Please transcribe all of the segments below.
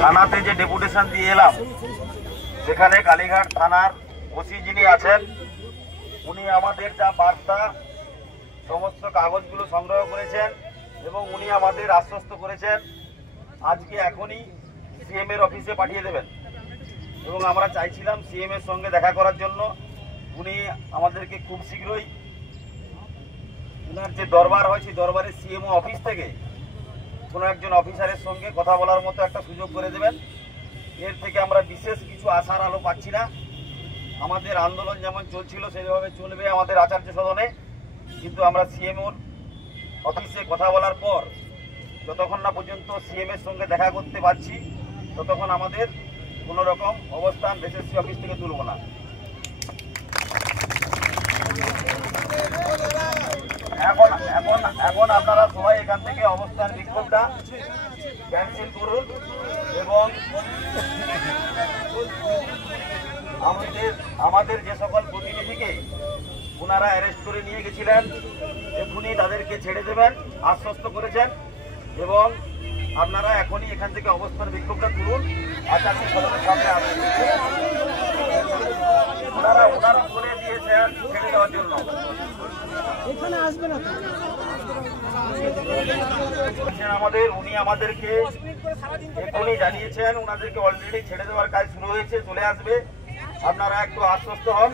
থানাতে যে ডেপুটেশন দিয়ে এলাম, সেখানে কালীঘাট থানার ওসি যিনি আছেন উনি আমাদের যা বার্তা সমস্ত কাগজগুলো সংগ্রহ করেছেন এবং উনি আমাদের আশ্বস্ত করেছেন আজকে এখনই সিএম এর অফিসে পাঠিয়ে দেবেন। এবং আমরা চাইছিলাম সিএম এর সঙ্গে দেখা করার জন্য। উনি আমাদেরকে খুব শীঘ্রই ওনার যে দরবার হয় সেই দরবারে সিএমও অফিস থেকে কোনো একজন অফিসারের সঙ্গে কথা বলার মতো একটা সুযোগ করে দেবেন। এর থেকে আমরা বিশেষ কিছু আশার আলো পাচ্ছি না। আমাদের আন্দোলন যেমন চলছিল সেইভাবে চলবে আমাদের আচার্য সদনে, কিন্তু আমরা সিএমওর অফিসে কথা বলার পর যতক্ষণ না পর্যন্ত সিএম এর সঙ্গে দেখা করতে পারছি ততক্ষণ আমাদের কোনো রকম অবস্থান এসএসসি অফিস থেকে তুলব না। এখন আপনারা সবাই এখান থেকে অবস্থান বিক্ষোভটা ক্যান্সেল করুন এবং আমাদের যে সকল প্রতিনিধিকে ওনারা অ্যারেস্ট করে নিয়ে গেছিলেন এখনই তাদেরকে ছেড়ে দেবেন আশ্বস্ত করেছেন। এবং আপনারা এখনই এখান থেকে অবস্থান বিক্ষোভটা তুলুন, আচার্য সদনের সামনে আসুন। ওনারা বলে দিয়েছেন ছেড়ে দেওয়ার জন্য। এখানে আসবে না উনি আমাদেরকে এখনই জানিয়েছেন ওনাদেরকে অলরেডি ছেড়ে দেওয়ার কাজ শুরু হয়েছে, চলে আসবে। আপনারা একটু আশ্বস্ত হন।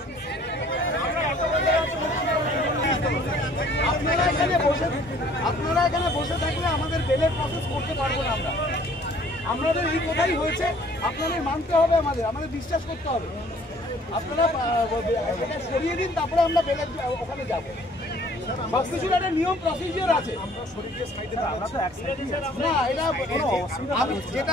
আপনারা এখানে বসে থাকলে আমাদের বেলের প্রসেস করতে পারবো না। আমাদের এই কথাই হয়েছে, আপনাদের মানতে হবে, আমাদের বিশ্বাস করতে হবে। আপনারা সরিয়ে দিন, তারপরে আমরা বেলের ওখানে যাবো। সবকিছুর একটা নিয়ম প্রসিজিওর আছে। না, এটা যেটা